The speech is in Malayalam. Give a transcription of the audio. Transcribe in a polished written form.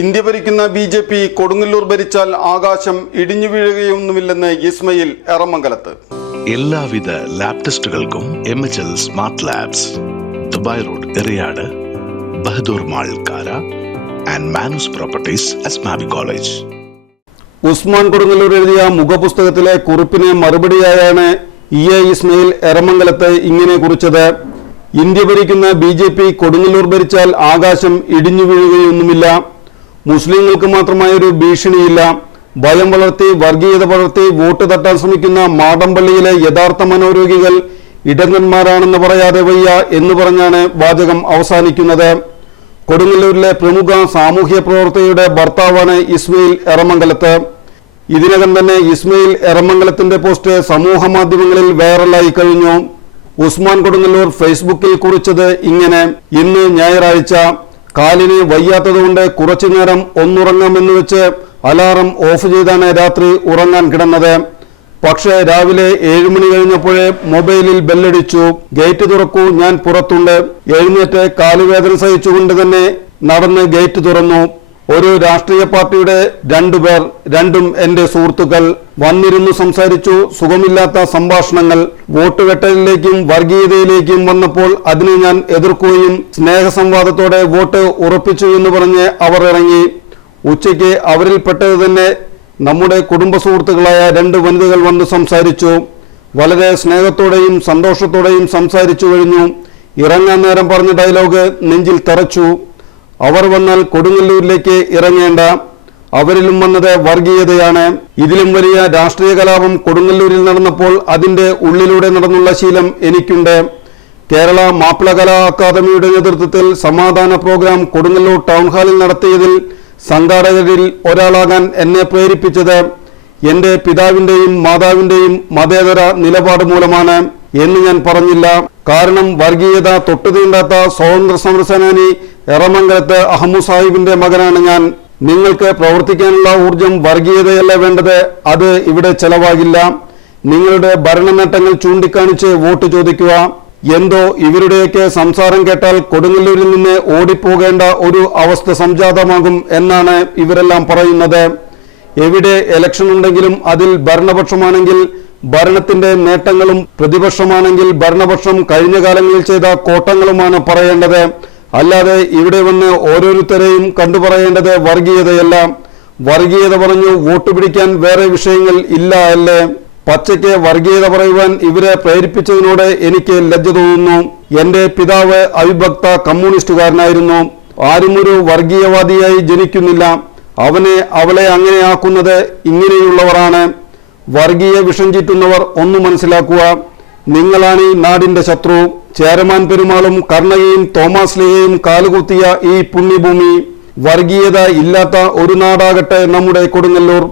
ഇന്ത്യ ഭരിക്കുന്ന BJP കൊടുങ്ങല്ലൂർ ഭരിച്ചാൽ ആകാശം ഇടിഞ്ഞു വീഴുകയൊന്നുമില്ലെന്ന് ഇസ്മയിൽ എറമംഗലത്ത്. എല്ലാവിധ ലാബ് ടെസ്റ്റുകൾക്കും MHL smart labs, Dubai road Eriyad, Bahadur mall Kara and Manus properties, Asmabi college. Usman Kodungallur എഴുതിയ മുഖപുസ്തകത്തിലെ കുറിപ്പിന് മറുപടിയായാണ് ഇസ്മയിൽ എറമംഗലത്ത് ഇങ്ങനെ കുറിച്ചത്. ഇന്ത്യ ഭരിക്കുന്ന BJP കൊടുങ്ങല്ലൂർ ഭരിച്ചാൽ ആകാശം ഇടിഞ്ഞു വീഴുകയൊന്നുമില്ല. മുസ്ലിങ്ങൾക്ക് മാത്രമായൊരു ഭീഷണിയില്ല. ഭയം വളർത്തി വർഗീയത വളർത്തി വോട്ട് തട്ടാൻ ശ്രമിക്കുന്ന മാടമ്പള്ളിയിലെ യഥാർത്ഥ മനോരോഗികൾ ഇടങ്ങന്മാരാണെന്ന് പറയാതെ വയ്യ എന്ന് പറഞ്ഞാണ് വാചകം അവസാനിക്കുന്നത്. കൊടുങ്ങല്ലൂരിലെ പ്രമുഖ സാമൂഹ്യ പ്രവർത്തകയുടെ ഭർത്താവാണ് ഇസ്മയിൽ എറമംഗലത്ത്. ഇതിനകം തന്നെ ഇസ്മയിൽ എറമംഗലത്തിന്റെ പോസ്റ്റ് സമൂഹ മാധ്യമങ്ങളിൽ വൈറലായി കഴിഞ്ഞു. ഉസ്മാൻ കൊടുങ്ങല്ലൂർ ഫേസ്ബുക്കിൽ കുറിച്ചത് ഇങ്ങനെ: ഇന്ന് ഞായറാഴ്ച, കാലിന് വയ്യാത്തതുകൊണ്ട് കുറച്ചുനേരം ഒന്നുറങ്ങാമെന്ന് വെച്ച് അലാറം ഓഫ് ചെയ്താണ് രാത്രി ഉറങ്ങാൻ കിടന്നത്. പക്ഷേ രാവിലെ 7 മണി കഴിഞ്ഞപ്പോഴേ മൊബൈലിൽ ബെല്ലടിച്ചു. ഗേറ്റ് തുറക്കൂ, ഞാൻ പുറത്തുണ്ട്. എഴുന്നേറ്റ് കാലുവേദന സഹിച്ചുകൊണ്ട് തന്നെ നടന്ന് ഗേറ്റ് തുറന്നു. ഒരു രാഷ്ട്രീയ പാർട്ടിയുടെ 2 പേർ, രണ്ടും എന്റെ സുഹൃത്തുക്കൾ. വന്നിരുന്നു സംസാരിച്ചു. സുഖമില്ലാത്ത സംഭാഷണങ്ങൾ. വോട്ട് വെട്ടലിലേക്കും വർഗീയതയിലേക്കും വന്നപ്പോൾ അതിനെ ഞാൻ എതിർക്കുകയും സ്നേഹസംവാദത്തോടെ വോട്ട് ഉറപ്പിച്ചു എന്ന് പറഞ്ഞ് അവർ ഇറങ്ങി. ഉച്ചയ്ക്ക് അവരിൽപ്പെട്ടത് തന്നെ നമ്മുടെ കുടുംബ സുഹൃത്തുക്കളായ 2 വനിതകൾ വന്ന് സംസാരിച്ചു. വളരെ സ്നേഹത്തോടെയും സന്തോഷത്തോടെയും സംസാരിച്ചു കഴിഞ്ഞു. ഇറങ്ങാൻ നേരം പറഞ്ഞ ഡയലോഗ് നെഞ്ചിൽ തറച്ചു. അവർ വന്നാൽ കൊടുങ്ങല്ലൂരിലേക്ക് ഇറങ്ങേണ്ട. അവരിലും വന്നത് വർഗീയതയാണ്. ഇതിലും വലിയ രാഷ്ട്രീയ കലാപം കൊടുങ്ങല്ലൂരിൽ നടന്നപ്പോൾ അതിന്റെ ഉള്ളിലൂടെ നടന്നുള്ള ശീലം എനിക്കുണ്ട്. കേരള മാപ്പിള കലാ അക്കാദമിയുടെ നേതൃത്വത്തിൽ സമാധാന പ്രോഗ്രാം കൊടുങ്ങല്ലൂർ ടൗൺ ഹാളിൽ നടത്തിയതിൽ സംഘാടകരിൽ ഒരാളാകാൻ എന്നെ പ്രേരിപ്പിച്ചത് എന്റെ പിതാവിന്റെയും മാതാവിന്റെയും മതേതര നിലപാട് മൂലമാണ് എന്ന് ഞാൻ പറഞ്ഞില്ല. കാരണം വർഗീയത തൊട്ടു തീണ്ടാത്ത സ്വാതന്ത്ര്യ സമരസേനാനി എറമംഗലത്ത് അഹമ്മു സാഹിബിന്റെ മകനാണ് ഞാൻ. നിങ്ങൾക്ക് പ്രവർത്തിക്കാനുള്ള ഊർജം വർഗീയതയല്ല വേണ്ടത്, അത് ഇവിടെ ചെലവാകില്ല. നിങ്ങളുടെ ഭരണ നേട്ടങ്ങൾ ചൂണ്ടിക്കാണിച്ച് വോട്ട് ചോദിക്കുക. എന്തോ ഇവരുടെയൊക്കെ സംസാരം കേട്ടാൽ കൊടുങ്ങല്ലൂരിൽ നിന്ന് ഓടിപ്പോകേണ്ട ഒരു അവസ്ഥ സംജാതമാകും എന്നാണ് ഇവരെല്ലാം പറയുന്നത്. എവിടെ ഇലക്ഷൻ ഉണ്ടെങ്കിലും അതിൽ ഭരണപക്ഷമാണെങ്കിൽ ഭരണത്തിന്റെ നേട്ടങ്ങളും, പ്രതിപക്ഷമാണെങ്കിൽ ഭരണപക്ഷം കഴിഞ്ഞ കാലങ്ങളിൽ ചെയ്ത കോട്ടങ്ങളുമാണ് പറയേണ്ടത്. അല്ലാതെ ഇവിടെ വന്ന് ഓരോരുത്തരെയും കണ്ടുപറയേണ്ടത് വർഗീയതയല്ല. വർഗീയത പറഞ്ഞു വോട്ട് പിടിക്കാൻ വേറെ വിഷയങ്ങൾ ഇല്ല അല്ലേ? പച്ചയ്ക്ക് വർഗീയത പറയുവാൻ ഇവരെ പ്രേരിപ്പിച്ചതിനോട് എനിക്ക് ലജ്ജ തോന്നുന്നു. എന്റെ പിതാവ് അവിഭക്ത കമ്മ്യൂണിസ്റ്റുകാരനായിരുന്നു. ആരുമൊരു വർഗീയവാദിയായി ജനിക്കുന്നില്ല. അവളെ അങ്ങനെയാക്കുന്നത് ഇങ്ങനെയുള്ളവരാണ്. വർഗീയ വിഷം ചീറ്റുന്നവർ ഒന്ന് മനസ്സിലാക്കുക, നിങ്ങളാണ് ഈ നാടിന്റെ ശത്രു. ചേരമാൻ പെരുമാളും കർണകയും തോമസ് ലീഹയും കാലുകുത്തിയ ഈ പുണ്യഭൂമി. വർഗീയത ഇല്ലാത്ത ഒരു നാടാകട്ടെ നമ്മുടെ കൊടുങ്ങല്ലൂർ.